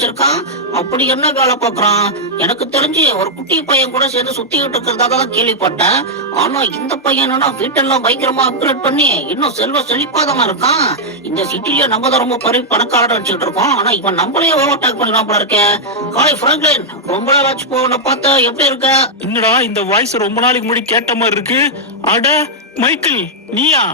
வச்சிருக்கான். அப்படி என்ன வேலை பாக்குறான்? எனக்கு தெரிஞ்சு ஒரு குட்டி பையன் கூட சேர்ந்து சுத்திக்கிட்டு இருக்கிறதா தான் கேள்விப்பட்டேன். ஆனா இந்த பையன் என்னன்னா வீட்டெல்லாம் பயங்கரமா அப்கிரேட் பண்ணி இன்னும் செல்வ செழிப்பாதான் இருக்கான். இந்த சிட்டிலேயே நம்ம தான் ரொம்ப பணக்காரர் வச்சுட்டு இருக்கோம். ஆனா இவன் நம்மளே ஓவர்டேக் பண்ணலாம் போல இருக்கே. ஹாய் பிராங்க்லின், ரொம்ப நாள் ஆச்சு போன பார்த்தா, எப்படி இருக்க? என்னடா இந்த வாய்ஸ் ரொம்ப நாளைக்கு முன்னாடி கேட்ட மாதிரி இருக்கு. அட மைக்கேல், நீயா?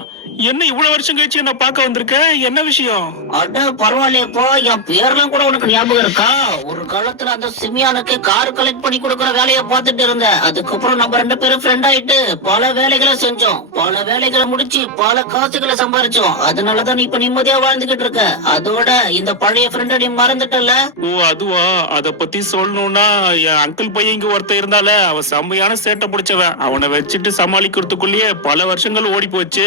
என்ன இவ்வளவு வருஷம் கழிச்சு என்ன பார்க்க வந்திருக்க? என்ன விஷயம்? அட பரவாயில்லையப்போ, என் பேர்லாம் கூட உனக்கு ஞாபகம் இருக்கா? ஒரு காலத்துல அந்த சிமியானுக்கு கார் கலெக்ட் பண்ணி கொடுக்கற வேலையை பார்த்துட்டு இருந்தேன். அதுக்கப்புறம் நம்ம 2 பேரும் ஃப்ரெண்ட் ஆயிட்டு பல வேலைகளை செஞ்சோம். பல வேலைகளை முடிச்சு பல காசுகளை சம்பாரிச்சோம். அதனாலதான் நீ இப்ப நிம்மதியா வாழ்ந்துகிட்டு இருக்க. அதோட இந்த பழைய ஃப்ரெண்ட நீ மறந்துட்டல. ஓ அதுவா? அத பத்தி சொல்லணும்னா என் அங்கிள் பையன் இங்க ஒருத்த இருந்தால, அவன் செம்மையான சேட்டை பிடிச்சவன். அவனை வச்சுட்டு சமாளிக்கிறதுக்குள்ளேயே பல வருஷங்கள் ஓடி போச்சு.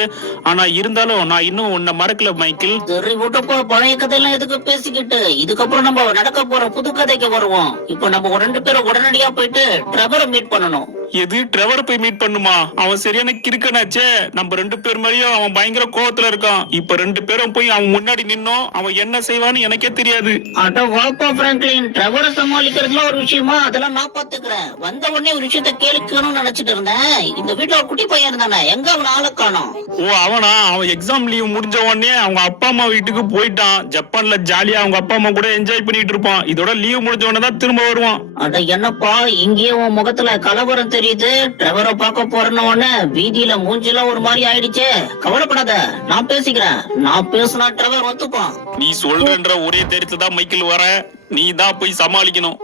ஆனா இருந்தாலும் நான் இன்னும் உன்னை மறக்கல மைக்கேல். சரி விட்டுப்போ, பழைய கதையெல்லாம் எதுக்கு பேசிக்கிட்டு. இதுக்கப்புறம் நம்ம நடக்க போற புது கதைக்கு வருவோம். இப்போ நம்ம 2 பேரும் உடனடியா போயிட்டு ட்ரெவரை மீட் பண்ணணும். எது? ட்ரெவரை போய் மீட் பண்ணுமா? அவன் சரியான கிறுக்கனாச்சே. நம்ம 2 பேர் மாதிரியும் அவன் பயங்கர கோவத்துல இருக்கான். இப்ப 2 பேரும் போய் அவன் முன்னாடி நின்னோம், அவன் என்ன செய்வான்னு எனக்கே தெரியாது. அட வாப்பா பிராங்க்லின், ட்ரெவரை சமாளிக்கிறதுல ஒரு விஷயமா, அதெல்லாம் நான் பாத்துக்கிறேன். வந்த உடனே ஒரு விஷயத்த கேட்கணும்னு நினைச்சிட்டு இருந்தேன். இந்த வீட்டுல ஒரு குட்டி பையன் இருந்தானே, எங்க அவன் ஆளை காணோம்? ஓ அவனா? அவன் எக்ஸாம் லீவ் முடிஞ்ச உடனே அவங்க அப்பா அம்மா வீட்டுக்கு போயிட்டான். ஜப்பான்ல ஜாலியா அவங்க அப்பா அம்மா கூட என்ஜாய் பண்ணிட்டு இருப்பான். இதோட லீவ் முடிஞ்ச உடனே தான் திரும்ப வருவான். அட என்னப்பா, இங்கேயே உன் முகத்துல கலவரம் தெரியுது. ட்ரெவரை பார்க்க போறேன்னு உடனே வீதியில மூஞ்சிலாம் ஒரு மாதிரி ஆயிடுச்சு. கவலைப்படாத, நான் பேசிக்கிறேன். நான் பேசினா ட்ரெவர் ஒத்துப்பான். நீ சொல்றன்ற ஒரே தெரித்து தான் மைக்கேல் வர. நீ தான் போய் சமாளிக்கணும்.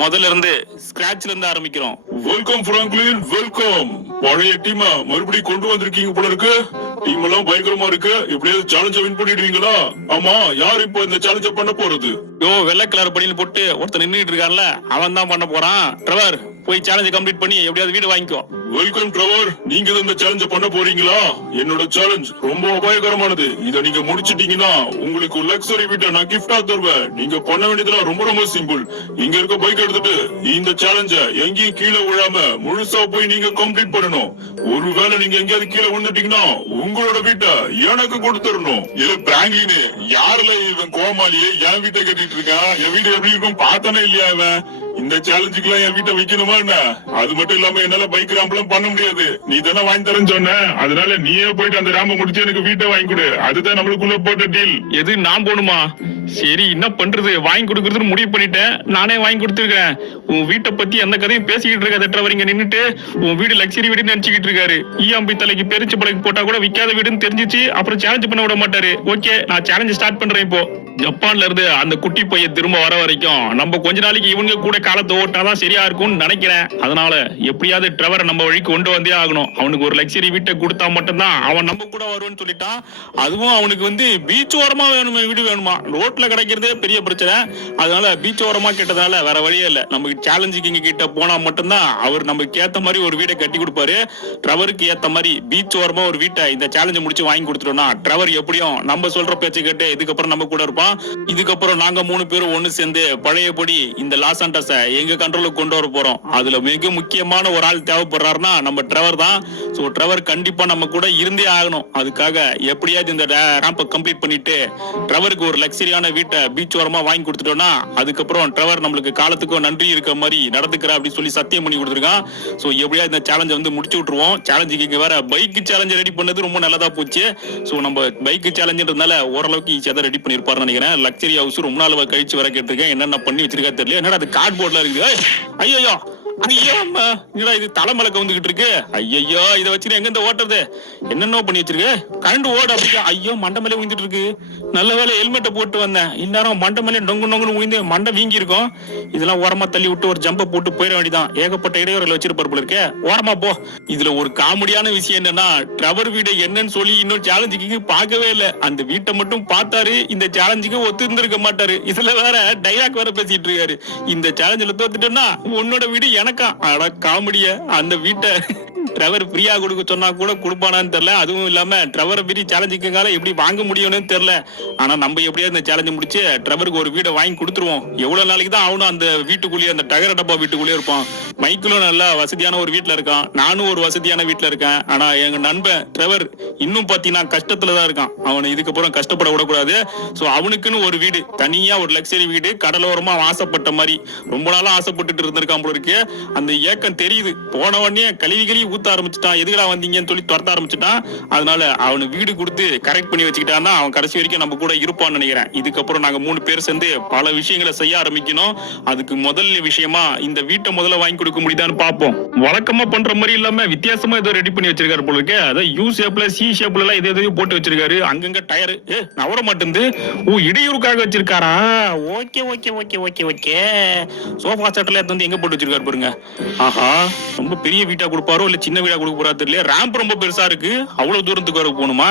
முதல்ல இருந்து ஸ்கிராச்ல இருந்து ஆரம்பிக்கிறோம். Welcome Franklin, welcome. பழைய டீமா மறுபடியும் கொண்டு வந்திருக்கீங்க போல இருக்கு. டீம் எல்லாம் பயங்கரமா இருக்கு. எப்படியாவது சேலஞ்ச வின் பண்ணிடுவீங்களா? ஆமா, யார் இப்போ இந்த சேலஞ்ச பண்ண போறது? வெள்ளை கலர் பணியில் போட்டு ஒருத்தர் நின்னுட்டு இருக்கான்ல, அவன் தான் பண்ண போறான். ட்ரெவர், போய் சேலஞ்ச கம்ப்ளீட் பண்ணி எப்படியாவது வீடு வாங்கிக்கோ. வெல்கம் ட்ரெவர், நீங்க இந்த சேலஞ்ச பண்ண போறீங்களா? என்னோட சேலஞ்ச் ரொம்ப அபாயகரமானது. இத நீங்க முடிச்சிட்டீங்கன்னா உங்களுக்கு லக்ஸரி வீட்டை நான் கிஃப்டா தருவேன். நீங்க பண்ண வேண்டியதுலாம் ரொம்ப ரொம்ப சிம்பிள். இங்க இருக்க பைக் எடுத்துட்டு இந்த சேலஞ்ச எங்கேயும் கீழே விழாம முழுசா போய் நீங்க கம்ப்ளீட் பண்ணணும். ஒருவேளை நீங்க எங்கேயாவது கீழே விழுந்துட்டீங்கன்னா உங்களோட வீட்டை எனக்கு கொடுத்துடணும். இல்ல பிராங்க்லின், யாருல இவன் கோமாளியே என் வீட்டை கட்டிட்டு இருக்கான்? என் வீடு எப்படி இருக்கும் பார்த்தானே இல்லையா இவன்? இந்த சேலஞ்சுக்கு எல்லாம் என் வீட்டை வைக்கணுமா என்ன? அது மட்டும் இல்லாம என்னால பைக் ராம்பெல்லாம் பண்ண முடியாது. நீ தானே வாங்கி தரேன்னு சொன்ன. அதனால நீயே போயிட்டு அந்த ராம்ப முடிச்சு எனக்கு வீட்டை வாங்கி கொடு. அதுதான் நம்மளுக்குள்ள போட்ட டீல். எது, நான் போணுமா? சரி, என்ன பண்றது? வாங்கி கொடுக்கறது முடிவு பண்ணிட்டேன். நானே வாங்கி கொடுத்துருக்கேன். உன் வீட்டை பத்தி எந்த கதையும் பேசிக்கிட்டு இருக்க ட்ரெவர் இங்க நின்னுட்டு உன் வீடு லக்ஸரி வீடுன்னு நினைச்சுக்கிட்டு இருக்காரு. ஈயாம்பி தலைக்கு பெருச்சு பழக்கு போட்டா கூட விக்காத வீடுன்னு தெரிஞ்சிச்சு. அப்புறம் சேலஞ்ச் பண்ண விட மாட்டாரு. ஓகே, நான் சேலஞ்ச் ஸ்டார்ட் பண்றேன். இப்போ ஜப்பான்ல இருந்து அந்த குட்டி பையன் திரும்ப வர வரைக்கும் நம்ம கொஞ்ச நாளைக்கு இவங்க கூட காலத்தை ஓட்டாதான் சரியா இருக்கும்னு நினைக்கிறேன். அதனால எப்படியாவது ட்ரெவரை நம்ம வழிக்கு கொண்டு வந்தே ஆகணும். அவனுக்கு ஒரு லக்ஸரி வீட்டை கொடுத்தா மட்டும்தான் அவன் நம்ம கூட வருவான்னு சொல்லிட்டான். அதுவும் அவனுக்கு பீச் ஓரமா வேணுமா, வீடு வேணுமா? ரோட்ல கிடைக்கிறதே பெரிய பிரச்சனை. அதனால பீச் ஓரமா கேட்டதால வேற வழியே இல்ல. நமக்கு சேலஞ்சுக்கு இங்க கிட்ட போனா மட்டும்தான் அவர் நமக்கு ஏத்த மாதிரி ஒரு வீடை கட்டி கொடுப்பாரு. ட்ரெவருக்கு ஏத்த மாதிரி பீச் ஓரமா ஒரு வீட்டை இந்த சேலஞ்சை முடிச்சு வாங்கி கொடுத்துட்டோம்னா ட்ரெவர் எப்படியும் நம்ம சொல்ற பேச்சு கேட்டு இதுக்கப்புறம் நம்ம கூட இருப்பான். இதுக்கப்புறம் நாங்க 3 பேரும் ஒண்ணு சேர்ந்து பழையபடி இந்த லாஸ் ஆண்டஸை எங்க கண்ட்ரோலுக்கு கொண்டு வர போறோம். அதுல மிக முக்கியமான ஒரு ஆள் தேவைப்படுறாருன்னா நம்ம ட்ரெவர் தான். சோ ட்ரெவர் கண்டிப்பா நம்ம கூட இருந்தே ஆகணும். அதுக்காக எப்படியாவது இந்த ராம்பை கம்ப்ளீட் பண்ணிட்டு ட்ரெவருக்கு ஒரு லக்ஸரியான வீட்டை பீச் ஓரமா வாங்கி கொடுத்துட்டோம்னா அதுக்கப்புறம் ட்ரெவர் நம்மளுக்கு காலத்துக்கும் நன்றி இருக்க மாதிரி நடந்துக்கிற அப்படின்னு சொல்லி சத்தியம் பண்ணி கொடுத்துருக்கான். சோ எப்படியா இந்த சேலஞ்சை முடிச்சு விட்டுருவோம். சேலஞ்சுக்கு இங்க வேற பைக் சேலஞ்சை ரெடி பண்ணது ரொம்ப நல்லதா போச்சு. சோ நம்ம பைக் சேலஞ்சுன்றதுனால ஓரளவுக்கு ஈஸியா தான் ரெடி பண்ணிருப்பாருன்னு நினைக்கிறேன். லக்ஸரி ஹவுஸ் ரொம்ப நாள் கழிச்சு வர கேட்டிருக்கேன். என்னென்ன பண்ணி வச்சிருக்கா தெரியல. என்னடா அது கார்ட் போர்ட்ல இருக்குது? ஐயோ, இது தலைமலை கவுந்துகிட்டு இருக்கு. ஐயோ, இதை வச்சுட்டு எங்க இந்த ஓட்டுறது? என்னென்ன பண்ணி வச்சிருக்கு? கரண்ட் ஓடு அப்படி. ஐயோ, மண்டை மேலே விழுந்துட்டு இருக்கு. நல்ல வேலை ஹெல்மெட்டை போட்டு வந்தேன். இந்நேரம் மண்டை மேலே டொங்கு டொங்குன்னு விழுந்து மண்டை வீங்கி இருக்கும். இதெல்லாம் ஓரமா தள்ளி விட்டு ஒரு ஜம்பை போட்டு போயிட வேண்டியதான். ஏகப்பட்ட இடையூறுல வச்சிருப்பாரு போல இருக்கே. ஓரமா போ. இதுல ஒரு காமெடியான விஷயம் என்னன்னா, ட்ரெவர் வீடை என்னன்னு சொல்லி இன்னும் சேலஞ்சுக்கு பார்க்கவே இல்லை. அந்த வீட்டை மட்டும் பார்த்தாரு. இந்த சேலஞ்சுக்கு ஒத்து இருந்திருக்க மாட்டாரு. இதுல வேற டைலாக் வேற பேசிட்டு இருக்காரு. இந்த சேலஞ்சில தோத்துட்டேன்னா உன்னோட வீடு எனக்கா? அட காமெடிய. அந்த வீட்டை ட்ரெவர் ஃப்ரீயா கொடுக்க சொன்னா கூட கொடுப்பானான்னு தெரியல. அதுவும் இல்லாம ட்ரெவரை மீறி சேலஞ்சுக்கால எப்படி வாங்க முடியும்னு தெரியல. ஆனா நம்ம எப்படியா இந்த சேலஞ்சு முடிச்சு ட்ரெவருக்கு ஒரு வீடை வாங்கி கொடுத்துருவோம். எவ்வளவு நாளைக்கு தான் அவனும் அந்த வீட்டுக்குள்ளேயே அந்த டகர டப்பா வீட்டுக்குள்ளேயே இருப்பான். மைக்கிளும் நல்லா வசதியான ஒரு வீட்டுல இருக்கான், நானும் ஒரு வசதியான வீட்டுல இருக்கேன். ஆனா எங்க நண்பன் ட்ரெவர் இன்னும் பாத்தீங்கன்னா கஷ்டத்துலதான் இருக்கான். அவனை இதுக்கப்புறம் கஷ்டப்பட விடக்கூடாது. சோ அவனுக்குன்னு ஒரு வீடு, தனியா ஒரு லக்ஸரி வீடு, கடலோரமா ஆசைப்பட்ட மாதிரி ரொம்ப நாளா ஆசைப்பட்டுட்டு இருந்திருக்கான் போல இருக்கு. அந்த ஏக்கம் தெரியுது. போன உடனே கழுவி ஊத்த ஆரம்பிச்சுட்டான். எதுக்கடா வந்தீங்கன்னு சொல்லி துரத்த ஆரம்பிச்சுட்டான். அதனால அவனுக்கு வீடு கொடுத்து கரெக்ட் பண்ணி வச்சுக்கிட்டான்னா அவன் கடைசி வரைக்கும் நம்ம கூட இருப்பான்னு நினைக்கிறேன். இதுக்கப்புறம் நாங்க 3 பேர் சேர்ந்து பல விஷயங்களை செய்ய ஆரம்பிக்கணும். அதுக்கு முதல் விஷயமா இந்த வீட்டை முதல்ல வாங்கி கொடுக்க முடியுதான்னு பார்ப்போம். வழக்கமா பண்ற மாதிரி இல்லாம வித்தியாசமா ஏதோ ரெடி பண்ணி வச்சிருக்காரு போல இருக்கு. அதான் யூ ஷேப்ல சி ஷேப்ல எல்லாம் எதையும் போட்டு வச்சிருக்காரு. அங்கங்க டயர் நவர மாட்டேங்குது. இடையூறுக்காக வச்சிருக்காரா? Okay okay okay okay okay. Sofa செட்ல வந்து எங்க போட்டு வச்சிருக்காரு பாருங்க. ஆஹா, ரொம்ப பெரிய வீட்டா கொடுப்பாரோ இல்ல சின்ன வீடா கொடுக்க போறா தெரியல. ரேம்ப் ரொம்ப பெருசா இருக்கு. அவ்வளவு தூரத்துக்கு வர போகணுமா?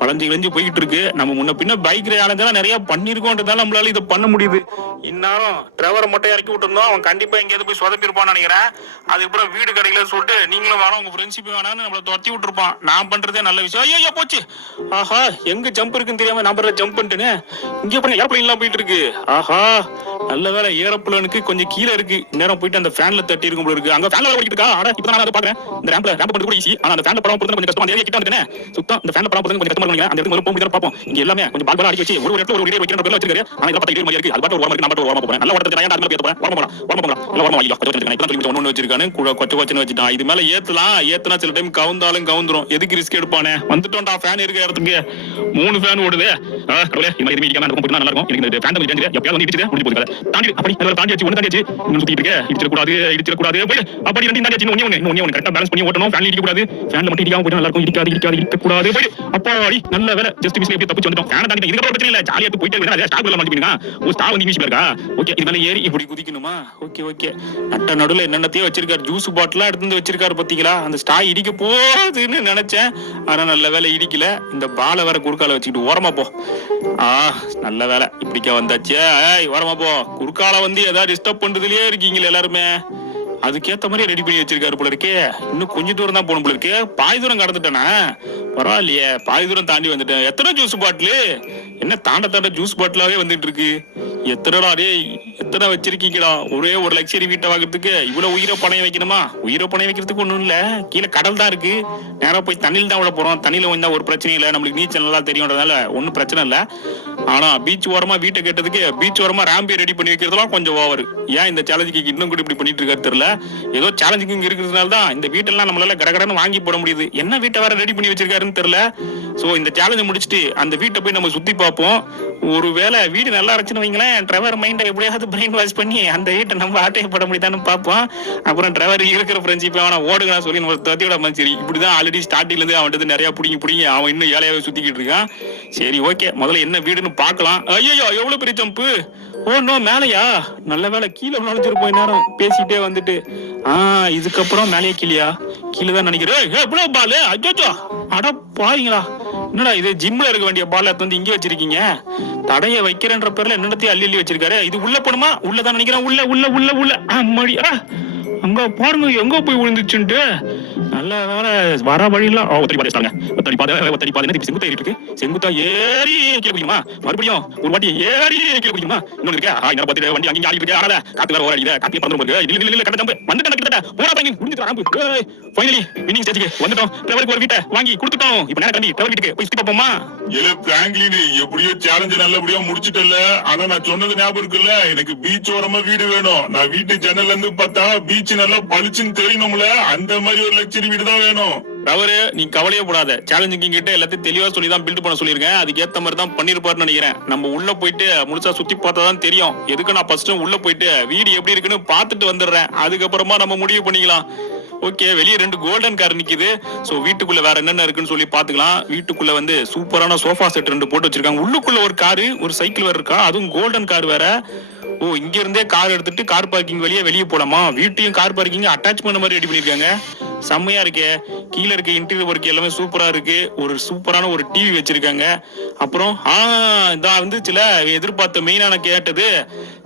வளைஞ்சு போயிட்டு இருக்கு. நம்ம முன்ன பின்ன பைக் அலைஞ்செல்லாம் நிறைய பண்ணிருக்கோன்றதால நம்மளால இதை பண்ண முடியுது. இன்னாலும் டிரைவரை மட்டும் இறக்கி விட்டுருந்தோம், அவன் கண்டிப்பா எங்கேயாவது போய் சொதப்பிருப்பான்னு நினைக்கிறேன். அதுக்கப்புறம் வீடு கடையில சொல்லிட்டு நீங்களும் வேணாம் உங்க ஃப்ரெண்ட்ஷிப் வேணான்னு நம்மள துரத்தி விட்டுருப்பான். நான் பண்றதே நல்ல விஷயம். ஐயோ போச்சு. ஆஹா, எங்க ஜம்ப் இருக்குன்னு தெரியாம நம்பர் ஜம்ப் பண்ணிட்டுன்னு இங்கே பண்ண ஏர்பிளைன் எல்லாம் போயிட்டு இருக்கு. ஆஹா, நல்ல வேலை ஏரோப்ளேனுக்கு கொஞ்சம் கீழே இருக்கு. நேரம் போயிட்டு அந்த ஃபேன்ல தட்டி இருக்கும் போல இருக்கு. அங்க ஃபேன்ல ஓடிட்டு இருக்கா. ஆனா இப்ப நான் அதை பாக்குறேன். இந்த ரேம்ப் பண்றது கூட ஈஸி. ஆனா அந்த ஃபேன்ல படம் போறது கொஞ்சம் கஷ்டமா. அந்த கிட்ட வந்துட்டேன். சுத்தம் இந்த ஃபேன்ல படம் போறது கொஞ்சம் கஷ்டமா இருக்கு. அந்த இடத்துல போக முடியாது பாப்போம். இங்க எல்லாமே கொஞ்சம் பால் அடிச்சு வச்சு ஒரு இடத்துல ஒரு வீடியோ வைக்கிற பேர்ல வச்சிருக்காரு. ஆனா இத பார்த்தா இதே மாதிரி இருக்கு. அது பாட்டு ஒரு ஓரமா இருக்கு. நம்ம ஒரு ஓரமா போறேன். நல்ல ஓட்டத்துல நான் அந்த பேர் போறேன். ஓரமா போறேன். நல்ல ஓரமா ஐயோ கொஞ்சம் நான் இப்ப சொல்லி ஒண்ணு வச்சிருக்கானே. கொச்சன்னு வச்சிட்டான். இது மேல ஏத்துனா சில டைம் கவுந்தாலும் கவுந்துரும். எதுக்கு ரிஸ்க் எடுப்பானே? வந்துட்டோம்டா ஃபேன் இருக்க இடத்துக்கு 3 ஃபேன் ஓடுது. கடவுளே இந்த மாதிரி இடிக்காம இருக்கும் போனா நல்லா இருக்கும். எனக்கு இந்த ஃபேன் கொஞ்சம் எப்பயாவது வந்து இடிச்சிட்டு முடிஞ்சு போகுது. தாண்டி அப்படி தாண்டி வச்சு ஒன்னு தாண்டி வச்சு இன்னும் சுத்திட்டு இருக்க. இடிச்சிட கூடாது போய் அப்படி ரெண்டு தாண்டி வச்சு ஒண்ணே கரெக்ட்டா பேலன்ஸ் பண்ணி ஓட்டணும். ஃபேன்ல இடிக்க கூடாது. ஃபேன்ல மட்டும் இடிக்காம போயிட்டா நல்லா இருக்கும். இடிக்க கூடாது போய் அப்பாடி நல்ல வேலை ஜஸ்ட் மிஸ்ல எப்படி தப்பிச்சு வந்துட்டோம். ஃபேன் தாண்டி இதுக்கு பிரச்சனை இல்ல. ஜாலியா போயிட்டே இருக்கா. ஸ்டாப் எல்லாம் மாட்டிப்பீங்க. ஒரு ஸ்டார் வந்து இங்கிலீஷ்ல இருக்கா. ஓகே, இது மேல ஏறி இப்படி குதிக்கணுமா? ஓகே நட்ட நடுவுல என்னென்னத்தையும் வச்சிருக்காரு. ஜூஸ் பாட்டிலாம் எடுத்து வச்சிருக்காரு பாத்தீங்களா. அந்த ஸ்டாய் இடிக்க போகுதுன்னு நினைச்சேன். ஆனா நல்ல வேலை இடிக்கல. இந்த பாலை வேற குறுக்கால வச்சுக்கிட்டு ஓரமா போ. நல்ல வேலை இப்படிக்கா வந்தாச்சு. ஓரமா போ. குறுக்கால வந்து ஏதாவது டிஸ்டர்ப் பண்றதுலயே இருக்கீங்களா எல்லாருமே. அதுக்கேத்த மாதிரி ரெடி பண்ணி வச்சிருக்காரு போல இருக்கே. இன்னும் கொஞ்சம் தூரம் தான் போகணும் போல இருக்கு. பாதி தூரம் கடந்துட்டேனா? பரவாயில்லையே, பாதி தூரம் தாண்டி வந்துட்டேன். எத்தனை ஜூஸ் பாட்டிலு? என்ன தாண்ட ஜூஸ் பாட்டிலாவே வந்துட்டு இருக்கு. எத்தனை வச்சிருக்கீங்களா? ஒரே ஒரு லக்ஸரி வீட்டை வாங்குறதுக்கு இவ்வளவு உயிரை பணையம் வைக்கணுமா? உயிரை பணையம் வைக்கிறதுக்கு ஒண்ணும் இல்ல. கீழே கடல் தான் இருக்கு. நேரம் போய் தண்ணியில் தான் விட போறோம். தண்ணியில வந்தா ஒரு பிரச்சனையும் இல்லை. நம்மளுக்கு நீச்சல் நல்லா தெரியும்ன்றதால ஒன்னும் பிரச்சனை இல்லை. ஆனா பீச் ஓரமா வீட்டை கேட்டதுக்கு பீச் ஓரமா ரேம்பி ரெடி பண்ணி வைக்கிறதுலாம் கொஞ்சம் ஓவர். ஏன் இந்த சேலஞ்சுக்கு இன்னும் கூட இப்படி பண்ணிட்டு இருக்காரு தெரியல. ஏதோ சேலஞ்சுக்கு இங்க இருக்கிறதுனால தான் இந்த வீட்டெல்லாம் நம்மளால கடகடன்னு வாங்கி போட முடியுது. என்ன வீட்டை வேற ரெடி பண்ணி வச்சிருக்காருன்னு தெரியல. சோ இந்த சேலஞ்சை முடிச்சுட்டு அந்த வீட்டை போய் நம்ம சுத்தி பார்ப்போம். ஒருவேளை வீடு நல்லா இருந்துச்சுன்னு வைங்களேன், டிரைவர் மைண்டை எப்படியாவது பிரெயின் வாஷ் பண்ணி அந்த வீட்டை நம்ம ஆட்டையப்பட முடியுதான்னு பார்ப்போம். அப்புறம் டிரைவர் இருக்கிற ஃப்ரெண்ட்ஷிப் அவனை ஓடுங்க சொல்லி நம்ம தத்தியோட மாதிரி இப்படிதான் ஆல்ரெடி ஸ்டார்டிங்ல இருந்து அவன்கிட்ட நிறைய பிடிங்கி அவன் இன்னும் ஏழையாவே சுத்திக்கிட்டு இருக்கான். சரி ஓகே, முதல்ல என்ன வீடுன்னு பார்க்கலாம். ஐயோ எவ்வளவு பெரிய ஜம்பு. ஓ நோ, மேலையா? நல்ல வேலை கீழே நுழைஞ்சிருப்போம் நேரம் பேசிட்டே வந்துட்டு. இதுக்கப்புறம் மேலேயே கீழே தான் நினைக்கிறேன். பாலு அச்சோ அட பாருங்களா. என்னடா இது ஜிம்ல இருக்க வேண்டிய பால் வந்து இங்கே வச்சிருக்கீங்க. தடைய வைக்கிறேன்ற பேர்ல என்னத்தையும் அள்ளி வச்சிருக்காரு. இது உள்ள போடுமா? உள்ளதான் நினைக்கிறேன். உள்ள மடி அங்க பாருங்க எங்க போய் விழுந்துச்சுன்ட்டு. நல்ல வேலை வர வழியெல்லாம் செங்குத்தா ஏறி கீழே குடிக்குமா? மறுபடியும் ஒரு வாட்டி ஏறி கீழே குடிக்குமா? இன்னொன்னு இருக்கா? இன்னும் பார்த்துட்டு வண்டி அங்கே ஆடிட்டு இருக்கு. ஆனா காத்து வேற ஓடிது. காத்து ஃபைனலி வின்னிங் ஸ்டேஜ்க்கு வந்துட்டோம். டிரைவருக்கு ஒரு வீட்டை வாங்கி கொடுத்துட்டோம். இப்போ நேரா கிளம்பி டிரைவர் வீட்டுக்கு போய் சுத்தி பார்ப்போமா? இல்ல பிராங்க்லின், எப்படியோ சேலஞ்ச் நல்லபடியா முடிச்சிட்டல. ஆனா நான் சொன்னது ஞாபகம் இருக்குல்ல, எனக்கு பீச் ஓரமா வீடு வேணும். நான் வீட்டு ஜன்னல்ல இருந்து பார்த்தா பீச் நல்லா பளிச்சுன்னு தெரியணும்ல. அந்த மாதிரி ஒரு லக்ஸரி வீடு தான் வேணும். அவரு நீ கவலையே போடாத. சேலஞ்சிங் கிட்ட எல்லாத்தையும் தெளிவா சொல்லி தான் பில்ட் பண்ண சொல்லியிருக்கேன். அதுக்கு ஏத்த மாதிரி தான் பண்ணிருப்பாருன்னு நினைக்கிறேன். நம்ம உள்ள போயிட்டு முழுசா சுத்தி பார்த்தா தான் தெரியும். எதுக்கு நான் ஃபர்ஸ்ட் உள்ள போயிட்டு வீடு எப்படி இருக்குன்னு பார்த்துட்டு வந்துடுறேன். அதுக்கப்புறமா நம்ம முடிவு பண்ணிக்கலாம். ஓகே, வெளியே 2 கோல்டன் கார் நிக்குது. சோ வீட்டுக்குள்ள வேற என்னென்ன இருக்குன்னு சொல்லி பாத்துக்கலாம். வீட்டுக்குள்ள வந்து சூப்பரான சோஃபா செட் 2 போட்டு வச்சிருக்காங்க. உள்ளுக்குள்ள ஒரு காரு, ஒரு சைக்கிள் வேற இருக்கா. அதுவும் கோல்டன் கார் வேற. இங்க இருந்தே கார் எடுத்துட்டு கார் பார்க்கிங் வெளியே போலாமா? வீட்டையும் கார் பார்க்கிங் அட்டாச் பண்ண மாதிரி ரெடி பண்ணிருக்காங்க. செம்மையா இருக்கே. கீழே இருக்க இன்டீரியர் ஒர்க் எல்லாமே சூப்பரா இருக்கு. ஒரு சூப்பரான ஒரு டிவி வச்சிருக்காங்க. அப்புறம் இதான் வந்துச்சுல எதிர்பார்த்த மெயினான கேட்டது,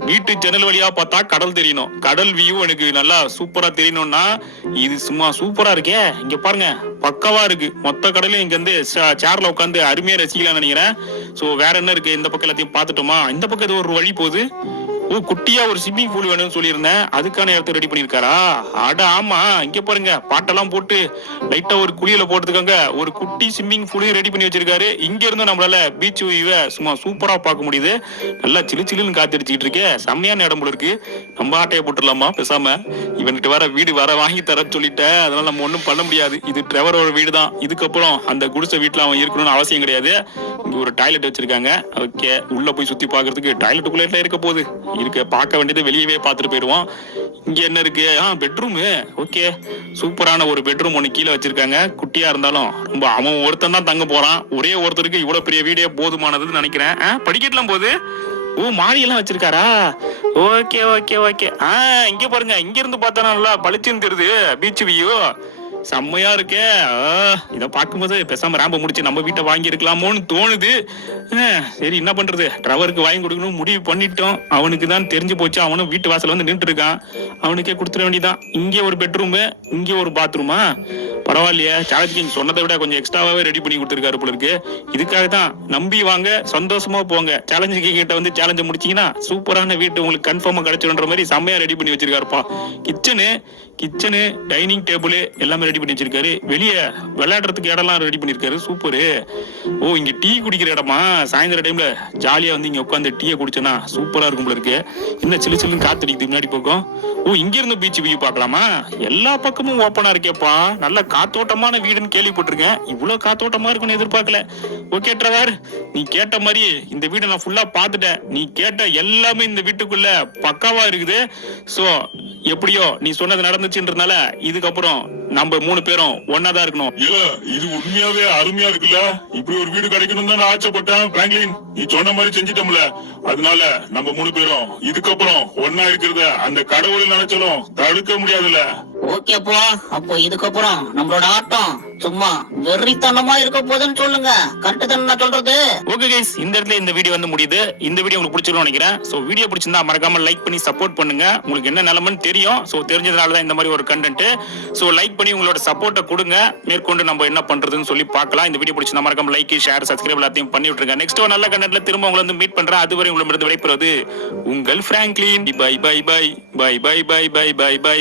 வீட்டு ஜன்னல் வழியா பார்த்தா கடல் தெரியணும். கடல் வியூ எனக்கு நல்லா சூப்பரா தெரியணும்னா இது சும்மா சூப்பரா இருக்கே. இங்க பாருங்க, பக்கவா இருக்கு. மொத்த கடலையும் இங்க வந்து சேர்ல உட்காந்து அருமையா ரசிக்கலாம்னு நினைக்கிறேன். சோ வேற என்ன இருக்கு, இந்த பக்கம் எல்லாத்தையும் பார்த்துட்டோமா? இந்த பக்கம் இது ஒரு வழி போகுது. குட்டியா ஒரு ஸ்விம்மிங் பூல் வேணும்னு சொல்லியிருந்தேன், அதுக்கான இடத்த ரெடி பண்ணிருக்காரா? அட ஆமா, இங்க பாருங்க பாட்டெல்லாம் போட்டு லைட்டா ஒரு குளியல போட்டுருக்காங்க. ஒரு குட்டி ஸ்விம்மிங் பூலையும் ரெடி பண்ணி வச்சிருக்காரு. இங்க இருந்து நம்மளால பீச் வியூவை சும்மா சூப்பரா பார்க்க முடியுது. நல்லா சிலு சிலுன்னு காத்திருச்சுட்டு இருக்கு. செம்மையான இடம் போல இருக்கு. நம்ம ஆட்டையை போட்டுடலாமா பேசாம? இவன்கிட்ட வர வீடு வர வாங்கி தர சொல்லிட்டேன், அதனால நம்ம ஒண்ணும் பண்ண முடியாது. இது ட்ரெவரோட வீடு தான். இதுக்கப்புறம் அந்த குடிசை வீட்டுல அவன் இருக்கணும்னு அவசியம் கிடையாது. இங்க ஒரு டாய்லெட் வச்சிருக்காங்க. ஓகே, உள்ள போய் சுத்தி பாக்குறதுக்கு டாய்லெட்டுக்குள்ள இருக்க போகுது. இருக்க பார்க்க வேண்டியது வெளியவே பார்த்துட்டு போயிடுவோம். இங்க என்ன இருக்கு? பெட்ரூமு. ஓகே, சூப்பரான ஒரு பெட்ரூம் ஒண்ணு கீழே வச்சிருக்காங்க. குட்டியா இருந்தாலும் ரொம்ப அவன் ஒருத்தன் தான் தங்க போறான். ஒரே ஒருத்தருக்கு இவ்வளவு பெரிய வீடே போதுமானதுன்னு நினைக்கிறேன். படிக்கட்டுலாம் போகுது. மாடி எல்லாம் வச்சிருக்காரா? Okay okay okay. இங்க பாருங்க, இங்க இருந்து பார்த்தா நல்லா பளிச்சுன்னு தெரியுது பீச் வியூ. செம்மையா இருக்கே. இத பார்க்கும்போது பேசாம ராம்ப முடிச்சு நம்ம வீட்டை வாங்கி இருக்கலாமோன்னு தோணுது. சரி, என்ன பண்றது, டிரைவருக்கு வாங்கி கொடுக்கணும் முடிவு பண்ணிட்டோம். அவனுக்கு தான் தெரிஞ்சு போச்சு. அவனும் வீட்டு வாசல் வந்து நின்று இருக்கான். அவனுக்கே கொடுத்துட வேண்டியதான். இங்கே ஒரு பெட்ரூமு, இங்கே ஒரு பாத்ரூமா? பரவாயில்லையே, சேலஞ்சிங் சொன்னதை விட கொஞ்சம் எக்ஸ்ட்ராவே ரெடி பண்ணி கொடுத்துருக்காரு போல இருக்கு. இதுக்காக தான் நம்பி வாங்க, சந்தோஷமா போங்க. சேலஞ்சிங் கிட்ட வந்து சேலஞ்சை முடிச்சீங்கன்னா சூப்பரான வீட்டு உங்களுக்கு கன்ஃபார்மா கிடைச்சிடுன்ற மாதிரி செம்மையா ரெடி பண்ணி வச்சிருக்காருப்பா. கிச்சனு டைனிங் டேபிள் எல்லாமே ரெடி பண்ணி வச்சிருக்காரு. வெளியே விளையாடுறதுக்கு இடம்லாம் ரெடி பண்ணிருக்காரு. சூப்பரு. இங்க டீ குடிக்கிற இடமா? சாயந்தர டைம்ல ஜாலியா வந்து இங்க உட்காந்து டீயை குடிச்சோன்னா சூப்பரா இருக்கும் போல இருக்கு. இன்னும் சிலு சிலுன்னு காத்தடிக்குது முன்னாடி பக்கம். இங்க இருந்து பீச் வியூ பார்க்கலாமா? எல்லா பக்கமும் ஓப்பனா இருக்கேப்பா. நல்ல காத்தோட்டமான வீடுன்னு கேள்விப்பட்டிருக்கேன். இவ்வளவு காத்தோட்டமா இருக்குன்னு எதிர்பார்க்கல. ஓகே டிரைவர், நீ கேட்ட மாதிரி இந்த வீடை நான் ஃபுல்லா பாத்துட்டேன். நீ கேட்ட எல்லாமே இந்த வீட்டுக்குள்ள பக்காவா இருக்குது. சோ எப்படியோ நீ சொன்னது நடந்துச்சுன்றதுனால இதுக்கப்புறம் நம்ம 3 பேரும் ஒன்னாதான் இருக்கணும். இது உண்மையாவே அருமையா இருக்குல்ல. இப்படி ஒரு வீடு கிடைக்கணும் தான் ஆசைப்பட்டேன். பிராங்க்லின், நீ சொன்ன மாதிரி செஞ்சிட்டோம்ல. அதனால நம்ம 3 பேரும் இதுக்கப்புறம் ஒன்னா இருக்கிறத அந்த கடவுள் நினைச்சாலும் தடுக்க முடியாதுல்ல. ஓகேப்பா, அப்போ இதுக்கப்புறம் நம்மளோட ஆட்டம் சும்மா வெறித்தனமா இருக்க போதுன்னு சொல்லுங்க. கரெக்ட் தானே நான் சொல்றது? ஓகே கைஸ், இந்த இடத்துல இந்த வீடியோ வந்து முடியுது. இந்த வீடியோ உங்களுக்கு பிடிச்சிருக்கும்னு நினைக்கிறேன். சோ வீடியோ பிடிச்சிருந்தா மறக்காம லைக் பண்ணி சப்போர்ட் பண்ணுங்க. உங்களுக்கு என்ன நிலைமைன்னு தெரியும். சோ தெரிஞ்சதுனால தான் இந்த மாதிரி ஒரு கண்டென்ட். சோ லைக் பண்ணி உங்களோட சப்போர்ட்டை கொடுங்க. மேற்கொண்டு நம்ம என்ன பண்றதுன்னு சொல்லி பார்க்கலாம். இந்த வீடியோ பிடிச்சிருந்தா மறக்காம லைக், ஷேர், சப்ஸ்கிரைப் எல்லாத்தையும் பண்ணி விட்டுருங்க. நெக்ஸ்ட் ஒரு நல்ல கண்டென்ட்ல திரும்ப உங்களை வந்து மீட் பண்றேன். அதுவரை உங்களிடமிருந்து விடைபெறுவது உங்கள் Franklin. Bye bye bye bye bye bye bye bye by.